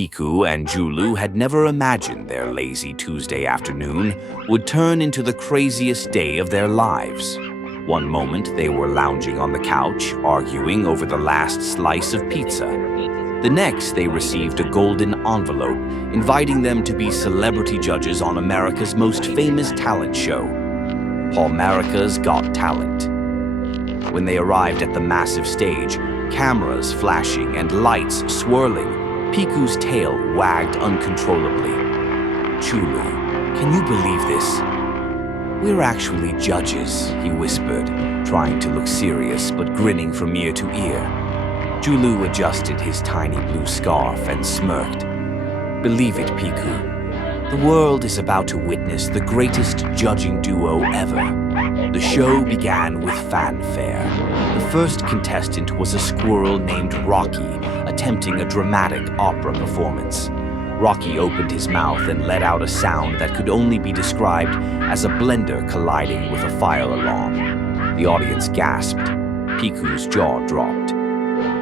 Piku and Julu had never imagined their lazy Tuesday afternoon would turn into the craziest day of their lives. One moment they were lounging on the couch, arguing over the last slice of pizza. The next, they received a golden envelope inviting them to be celebrity judges on America's most famous talent show, Pawmerica's Got Talent. When they arrived at the massive stage, cameras flashing and lights swirling, Piku's tail wagged uncontrollably. "Julu, can you believe this? We're actually judges," he whispered, trying to look serious but grinning from ear to ear. Julu adjusted his tiny blue scarf and smirked. "Believe it, Piku. The world is about to witness the greatest judging duo ever." The show began with fanfare. The first contestant was a squirrel named Rocky, attempting a dramatic opera performance. Rocky opened his mouth and let out a sound that could only be described as a blender colliding with a fire alarm. The audience gasped. Piku's jaw dropped.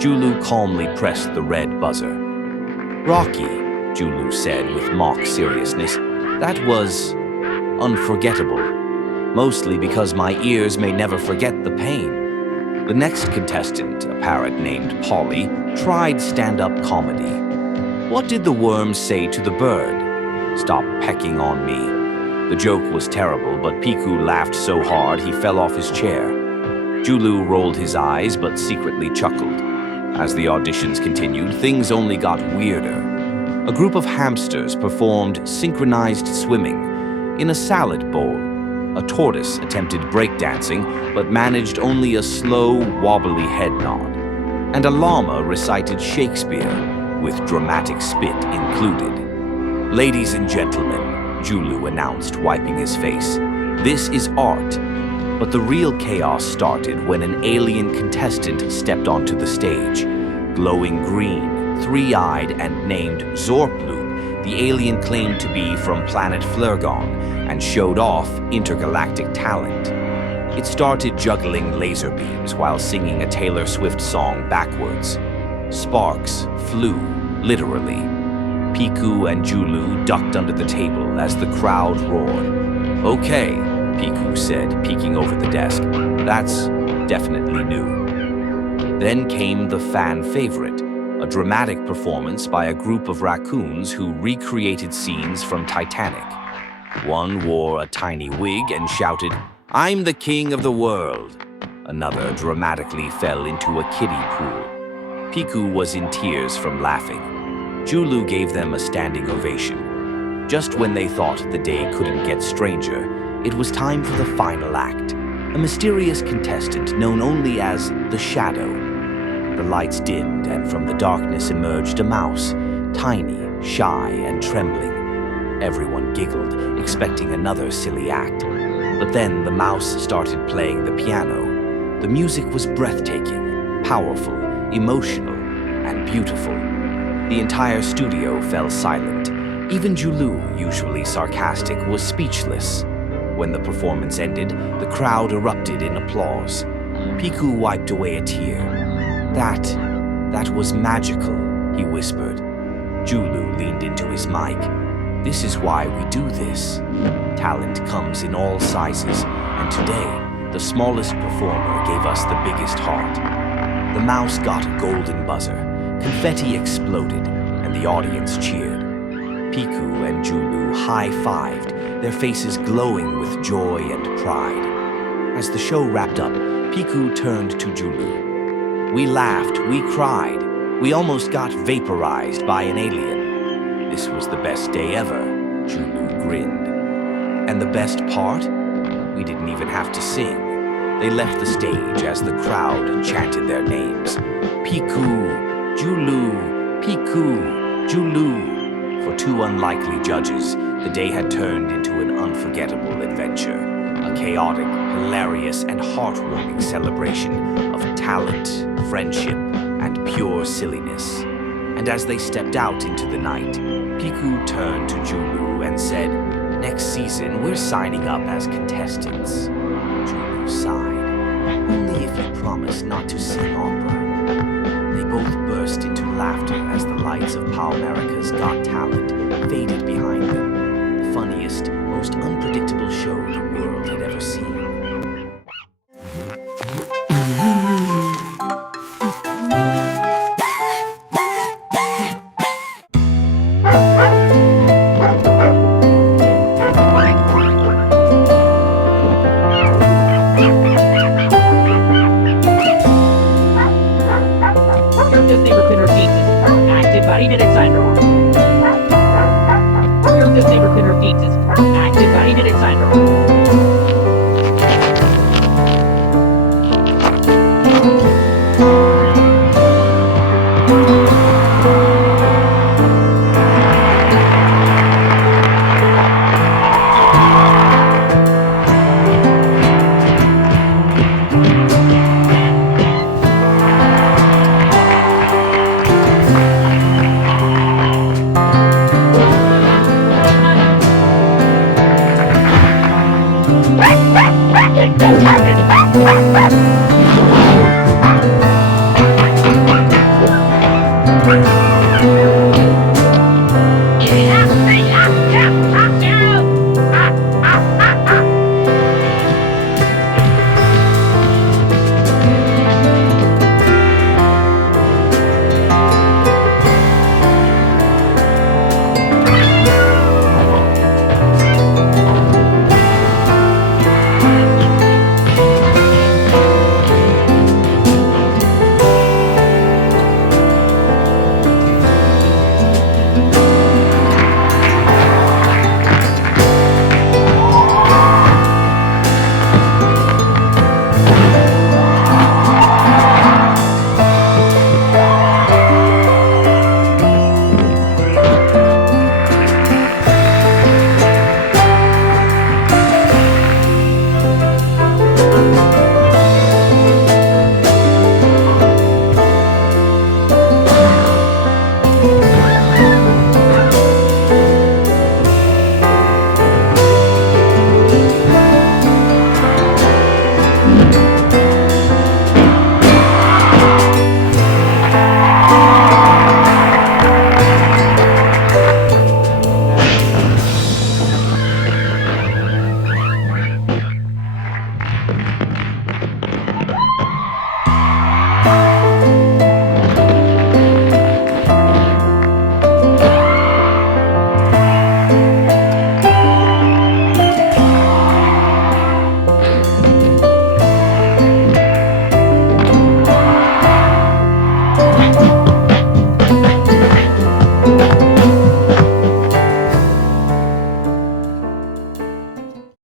Julu calmly pressed the red buzzer. "Rocky," Julu said with mock seriousness, "that was unforgettable. Mostly because my ears may never forget the pain." The next contestant, a parrot named Polly, tried stand-up comedy. "What did the worm say to the bird? Stop pecking on me." The joke was terrible, but Piku laughed so hard he fell off his chair. Julu rolled his eyes but secretly chuckled. As the auditions continued, things only got weirder. A group of hamsters performed synchronized swimming in a salad bowl. A tortoise attempted breakdancing, but managed only a slow, wobbly head nod. And a llama recited Shakespeare, with dramatic spit included. "Ladies and gentlemen," Julu announced, wiping his face, "this is art." But the real chaos started when an alien contestant stepped onto the stage. Glowing green, three-eyed, and named Zorploop, the alien claimed to be from planet Flurgon and showed off intergalactic talent. It started juggling laser beams while singing a Taylor Swift song backwards. Sparks flew, literally. Piku and Julu ducked under the table as the crowd roared. "Okay," Piku said, peeking over the desk. "That's definitely new." Then came the fan favorite, a dramatic performance by a group of raccoons who recreated scenes from Titanic. One wore a tiny wig and shouted, "I'm the king of the world." Another dramatically fell into a kiddie pool. Piku was in tears from laughing. Julu gave them a standing ovation. Just when they thought the day couldn't get stranger, it was time for the final act, a mysterious contestant known only as the Shadow. The lights dimmed, and from the darkness emerged a mouse, tiny, shy, and trembling. Everyone giggled, expecting another silly act. But then the mouse started playing the piano. The music was breathtaking, powerful, emotional, and beautiful. The entire studio fell silent. Even Julu, usually sarcastic, was speechless. When the performance ended, the crowd erupted in applause. Piku wiped away a tear. That was magical," he whispered. Julu leaned into his mic. "This is why we do this. Talent comes in all sizes, and today, the smallest performer gave us the biggest heart." The mouse got a golden buzzer, confetti exploded, and the audience cheered. Piku and Julu high-fived, their faces glowing with joy and pride. As the show wrapped up, Piku turned to Julu. "We laughed, we cried, we almost got vaporized by an alien. This was the best day ever," Julu grinned. "And the best part? We didn't even have to sing." They left the stage as the crowd chanted their names. "Piku, Julu, Piku, Julu." For two unlikely judges, the day had turned into an unforgettable adventure. A chaotic, hilarious, and heartwarming celebration of talent, friendship, and pure silliness. And as they stepped out into the night, Piku turned to Julu and said, "Next season, we're signing up as contestants." Julu sighed. "Only if you promise not to sing opera." They both burst into laughter as the lights of Pawmerica's Got Talent faded behind them. The funniest, most unpredictable show the world had ever seen.